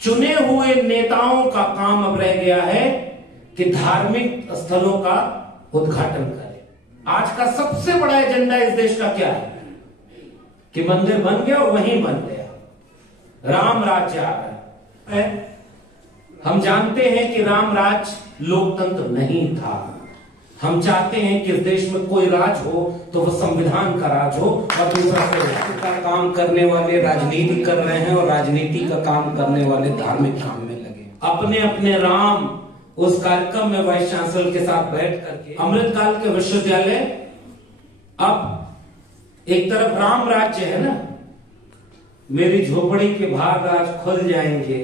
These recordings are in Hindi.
चुने हुए नेताओं का काम अब रह गया है कि धार्मिक स्थलों का उद्घाटन करें। आज का सबसे बड़ा एजेंडा इस देश का क्या है कि मंदिर बन गया और वहीं बन गया, राम राज्य आ रहा है। हम जानते हैं कि राम राज्य लोकतंत्र नहीं था। हम चाहते हैं कि इस देश में कोई राज हो तो वो संविधान का राज हो, और दूसरा का काम करने वाले राजनीति कर रहे हैं और राजनीति का काम करने वाले धार्मिक काम में लगे। अपने अपने राम उस कार्यक्रम में वाइस चांसलर के साथ बैठ करके अमृतकाल के विश्वविद्यालय अब एक तरफ राम राज्य है ना, मेरी झोपड़ी के भाग आज खुल जाएंगे,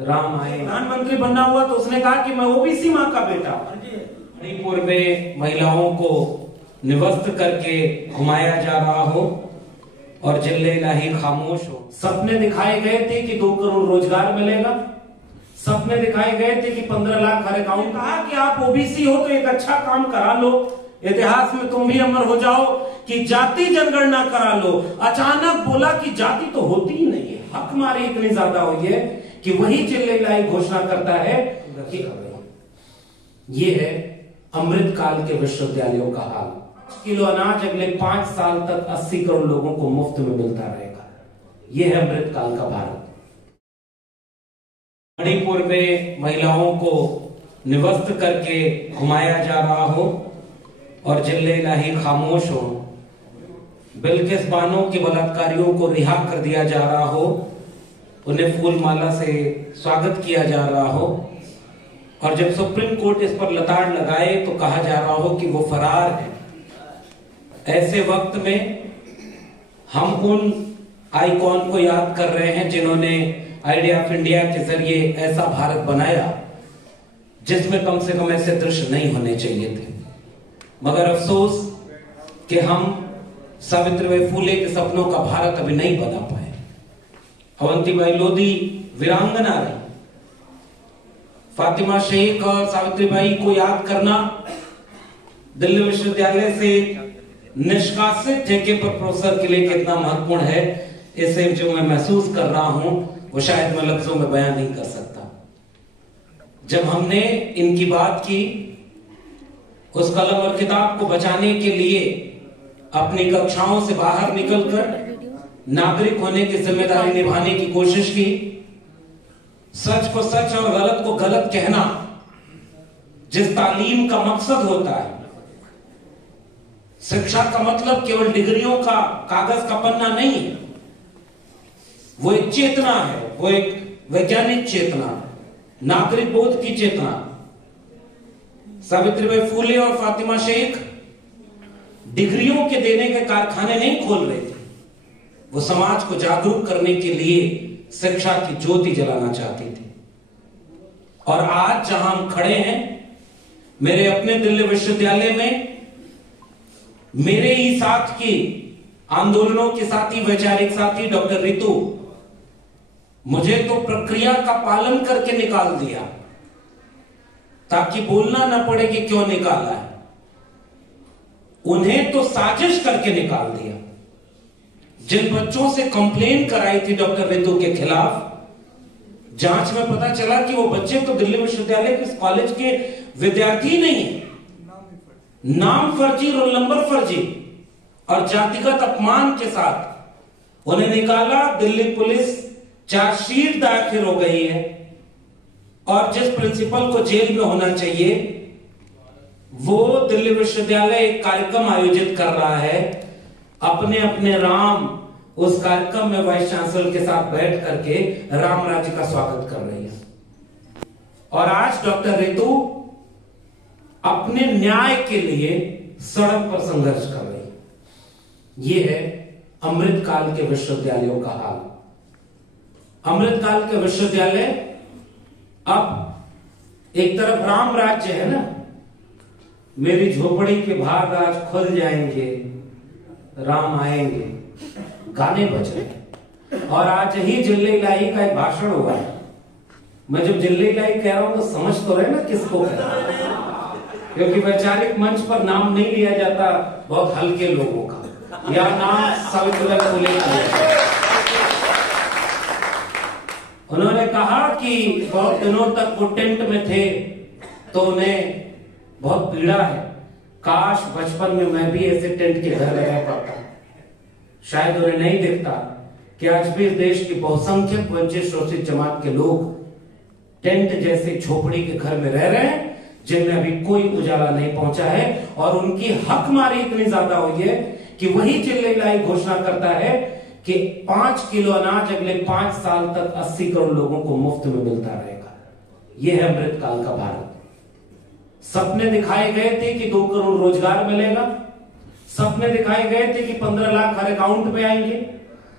राम आए। प्रधानमंत्री बनना हुआ तो उसने कहा कि मैं ओबीसी मां का बेटा। मणिपुर में महिलाओं को निवस्त्र करके घुमाया जा रहा हो और जिले इलाही खामोश हो। सपने दिखाए गए थे कि 2 करोड़ रोजगार मिलेगा, सपने दिखाए गए थे कि 15 लाख हर अकाउंट। कहा कि आप ओबीसी हो तो एक अच्छा काम करा लो, इतिहास में तुम भी अमर हो जाओ कि जाति जनगणना करा लो। अचानक बोला कि जाति तो होती ही नहीं है। हकमारी इतनी ज्यादा हुई है कि वही जिले इलाही घोषणा करता है कि ये है अमृतकाल के विश्वविद्यालयों का हाल। किलो अनाज अगले 5 साल तक 80 करोड़ लोगों को मुफ्त में मिलता रहेगा। यह है अमृतकाल का भारत। मणिपुर में महिलाओं को निवस्त्र करके घुमाया जा रहा हो और जिले इलाही खामोश हो। बिल्किस बानो के बलात्कारियों को रिहा कर दिया जा रहा हो, उन्हें फूल माला से स्वागत किया जा रहा हो, और जब सुप्रीम कोर्ट इस पर लताड़ लगाए तो कहा जा रहा हो कि वो फरार है। ऐसे वक्त में हम उन आइकॉन को याद कर रहे हैं जिन्होंने आइडिया ऑफ इंडिया के जरिए ऐसा भारत बनाया जिसमें कम से कम ऐसे दृश्य नहीं होने चाहिए थे। मगर अफसोस कि हम सावित्रीबाई फूले के सपनों का भारत अभी नहीं बना पाए। अवंतीबाई लोधी वीरांगना रही। फातिमा शेख और सावित्रीबाई को याद करना दिल्ली विश्वविद्यालय से निष्कासित ठेके पर प्रोफेसर के लिए कितना महत्वपूर्ण है, इसे जो मैं महसूस कर रहा हूं वो शायद मैं लफ्जों में बयान नहीं कर सकता। जब हमने इनकी बात की, उस कलम और किताब को बचाने के लिए अपनी कक्षाओं से बाहर निकलकर नागरिक होने की जिम्मेदारी निभाने की कोशिश की। सच को सच और गलत को गलत कहना जिस तालीम का मकसद होता है। शिक्षा का मतलब केवल डिग्रियों का कागज का पन्ना नहीं है, वो एक चेतना है, वो एक वैज्ञानिक चेतना, नागरिक बोध की चेतना। सावित्रीबाई फूले और फातिमा शेख डिग्रियों के देने के कारखाने नहीं खोल रहे थे, वो समाज को जागरूक करने के लिए शिक्षा की ज्योति जलाना चाहती थी। और आज जहां हम खड़े हैं, मेरे अपने दिल्ली विश्वविद्यालय में मेरे ही साथ की आंदोलनों के साथी, वैचारिक साथी डॉक्टर रितु, मुझे तो प्रक्रिया का पालन करके निकाल दिया ताकि बोलना ना पड़े कि क्यों निकाला है। उन्हें तो साजिश करके निकाल दिया। जिन बच्चों से कंप्लेन कराई थी डॉक्टर रितु के खिलाफ, जांच में पता चला कि वो बच्चे तो दिल्ली विश्वविद्यालय के कॉलेज के विद्यार्थी नहीं है। नाम फर्जी, रोल नंबर फर्जी और जातिगत अपमान के साथ उन्हें निकाला। दिल्ली पुलिस चार्जशीट दाखिल हो गई है और जिस प्रिंसिपल को जेल में होना चाहिए वो दिल्ली विश्वविद्यालय एक कार्यक्रम आयोजित कर रहा है। अपने अपने राम उस कार्यक्रम में वाइस चांसलर के साथ बैठ करके राम राज्य का स्वागत कर रही है। और आज डॉक्टर रितु अपने न्याय के लिए सड़क पर संघर्ष कर रही है। यह है अमृतकाल के विश्वविद्यालयों का हाल। अमृतकाल के विश्वविद्यालय अब एक तरफ राम राज्य है ना, मेरी झोपड़ी के भाग आज खुल जाएंगे, राम आएंगे, गाने बज रहे। और आज ही जिले इलाही का एक भाषण हुआ है। मैं जब जिले इलाही कह रहा हूं तो समझ तो रहे ना किसको कह रहा हूं, क्योंकि वैचारिक मंच पर नाम नहीं लिया जाता बहुत हल्के लोगों का, या नाम सावित्रीबाई फूले का। उन्होंने कहा कि बहुत दिनों तक वो टेंट में थे तो उन्हें बहुत पीड़ा है, काश बचपन में मैं भी ऐसे टेंट के घर रह पाता। शायद उन्हें नहीं दिखता कि आज भी इस देश की बहुसंख्यक वंचित शोषित जमात के लोग टेंट जैसे झोपड़ी के घर में रह रहे हैं, जिनमें अभी कोई उजाला नहीं पहुंचा है, और उनकी हकमारी इतनी ज्यादा हुई है कि वही चिल्लाई घोषणा करता है कि 5 किलो अनाज अगले 5 साल तक 80 करोड़ लोगों को मुफ्त में मिलता रहेगा। यह है अमृतकाल का भारत। सपने दिखाए गए थे कि 2 करोड़ रोजगार मिलेगा, सपने दिखाए गए थे कि 15 लाख हर अकाउंट में आएंगे,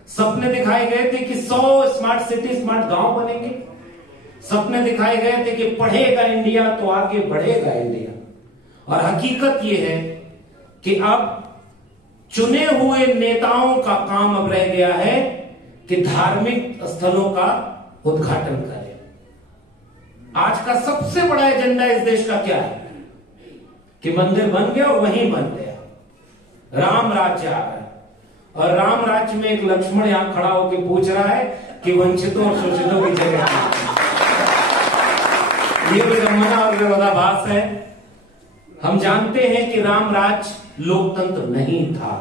सपने दिखाए गए थे कि 100 स्मार्ट सिटी स्मार्ट गांव बनेंगे, सपने दिखाए गए थे कि पढ़ेगा इंडिया तो आगे बढ़ेगा इंडिया। और हकीकत यह है कि अब चुने हुए नेताओं का काम अब रह गया है कि धार्मिक स्थलों का उद्घाटन करें। आज का सबसे बड़ा एजेंडा इस देश का क्या है कि मंदिर बन गया और वहीं बन गया, राम राज्य आ रहा है। और राम राज्य में एक लक्ष्मण यहां खड़ा होकर पूछ रहा है कि वंचितों और शोषितों की जगह ये विडंबना और विरोधाभास है। हम जानते हैं कि राम राज्य लोकतंत्र नहीं था।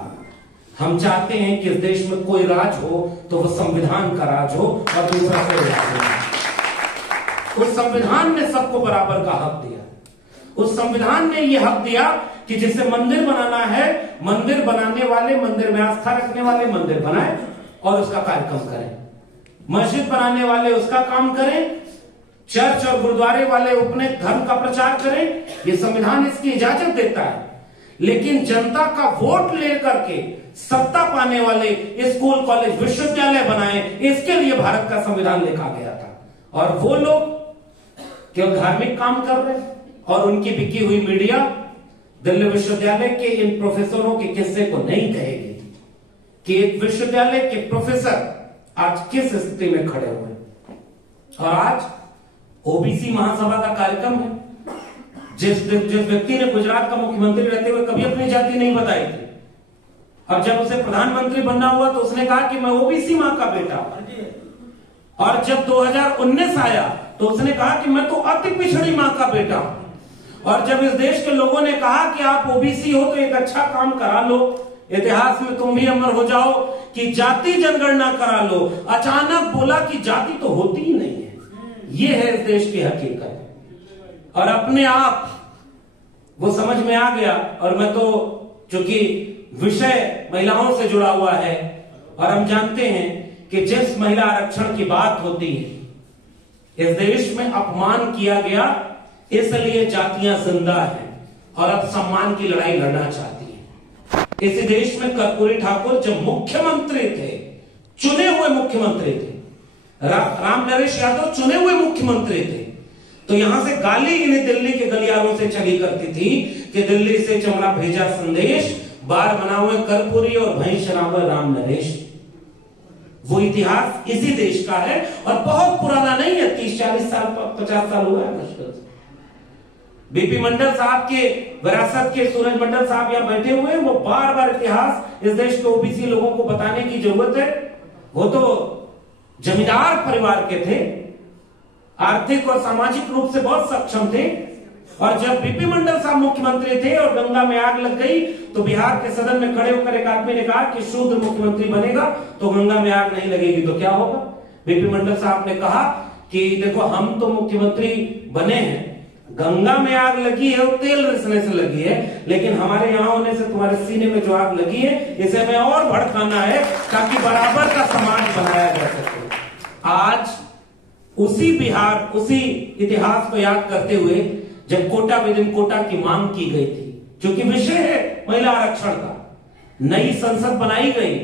हम चाहते हैं कि इस देश में कोई राज हो तो वो संविधान का राज हो और दूसरा कोई राज हो। उस संविधान ने सबको बराबर का हक दिया। उस संविधान ने यह हक दिया कि जिसे मंदिर बनाना है, मंदिर बनाने वाले, मंदिर में आस्था रखने वाले मंदिर बनाए और उसका कार्यक्रम करें, मस्जिद बनाने वाले उसका काम करें, चर्च और गुरुद्वारे वाले अपने धर्म का प्रचार करें। यह संविधान इसकी इजाजत देता है। लेकिन जनता का वोट लेकर के सत्ता पाने वाले स्कूल कॉलेज विश्वविद्यालय बनाए, इसके लिए भारत का संविधान लिखा गया था। और वो लोग केवल धार्मिक काम कर रहे हैं और उनकी बिकी हुई मीडिया दिल्ली विश्वविद्यालय के इन प्रोफेसरों के किस्से को नहीं कहेगी कि एक विश्वविद्यालय के प्रोफेसर आज किस स्थिति में खड़े हुए। और आज ओबीसी महासभा का कार्यक्रम है। जिस व्यक्ति ने गुजरात का मुख्यमंत्री रहते हुए कभी अपनी जाति नहीं बताई थी, अब जब उसे प्रधानमंत्री बनना हुआ तो उसने कहा कि मैं ओबीसी मां का बेटा हूं। और जब 2019 आया तो उसने कहा कि मैं तो अति पिछड़ी मां का बेटा हूं। और जब इस देश के लोगों ने कहा कि आप ओबीसी हो तो एक अच्छा काम करा लो, इतिहास में तुम भी अमर हो जाओ कि जाति जनगणना करा लो, अचानक बोला कि जाति तो होती ही नहीं है। यह है इस देश की हकीकत। और अपने आप वो समझ में आ गया। और मैं तो चूंकि विषय महिलाओं से जुड़ा हुआ है और हम जानते हैं कि जिस महिला आरक्षण की बात होती है, इस देश में अपमान किया गया, इसलिए जातियां जिंदा हैं और अब सम्मान की लड़ाई लड़ना चाहती है। इस देश में कर्पूरी ठाकुर जब मुख्यमंत्री थे, चुने हुए मुख्यमंत्री थे, राम नरेश यादव चुने हुए मुख्यमंत्री थे, तो यहां से गाली इन्हें दिल्ली के गलियारों से चली करती थी कि दिल्ली से चमड़ा भेजा संदेश, बार बनावे कर्पूरी और भैंस चरावे राम नरेश। वो इतिहास इसी देश का है और बहुत पुराना नहीं है, 30-40 साल 50 साल हुआ है मुश्किल से। बीपी मंडल साहब के विरासत के सूरज मंडल साहब यहां बैठे हुए हैं, वो बार बार इतिहास इस देश के ओबीसी लोगों को बताने की जरूरत है। वो तो जमींदार परिवार के थे, आर्थिक और सामाजिक रूप से बहुत सक्षम थे। और जब बीपी मंडल साहब मुख्यमंत्री थे और गंगा में आग लग गई तो बिहार के सदन में खड़े होकर एक आदमी ने कहा कि शूद्र मुख्यमंत्री बनेगा तो गंगा में आग नहीं लगेगी तो क्या होगा। बीपी मंडल साहब ने कहा कि देखो हम तो मुख्यमंत्री बने हैं, गंगा में आग लगी है वो तेल रिसने से लगी है, लेकिन हमारे यहां होने से तुम्हारे सीने में जो आग लगी है इसे हमें और भड़काना है ताकि बराबर का समाज बनाया जा सके। आज उसी बिहार, उसी इतिहास को याद करते हुए जब कोटा विदिन कोटा की मांग की गई थी, क्योंकि विषय है महिला आरक्षण का, नई संसद बनाई गई,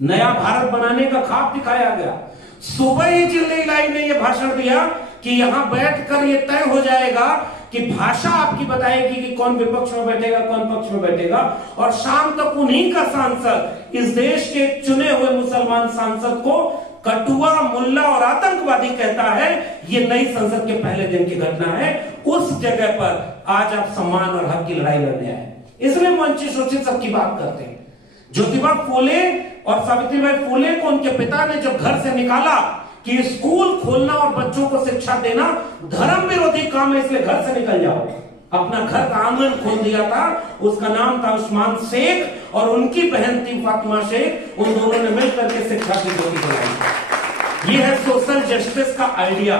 नया भारत बनाने का ख्वाब दिखाया गया। सुबह ही चिल्लाई ने यह भाषण दिया कि यहां बैठकर यह तय हो जाएगा कि भाषा आपकी बताएगी कि कौन विपक्ष में बैठेगा कौन पक्ष में बैठेगा, और शाम तक उन्हीं का सांसद, इस देश के चुने हुए मुसलमान सांसद को कटुआ, मुल्ला और आतंकवादी कहता है। ये नई संसद के पहले दिन की घटना है। उस जगह पर आज आप सम्मान और हक की लड़ाई लड़ने आए, इसलिए वंचित शोषित सबकी बात करते हैं। ज्योतिबा फूले और सावित्रीबाई फूले को उनके पिता ने जब घर से निकाला कि स्कूल खोलना और बच्चों को शिक्षा देना धर्म विरोधी काम है, इसलिए घर से निकल जाओ। अपना घर का आंगन खोल दिया था, उसका नाम था उस्मान शेख और उनकी बहन थी फातिमा शेख। उन दोनों ने मिलकर के शिक्षा की ज्योति जलाई। ये है सोशल जस्टिस का आइडिया।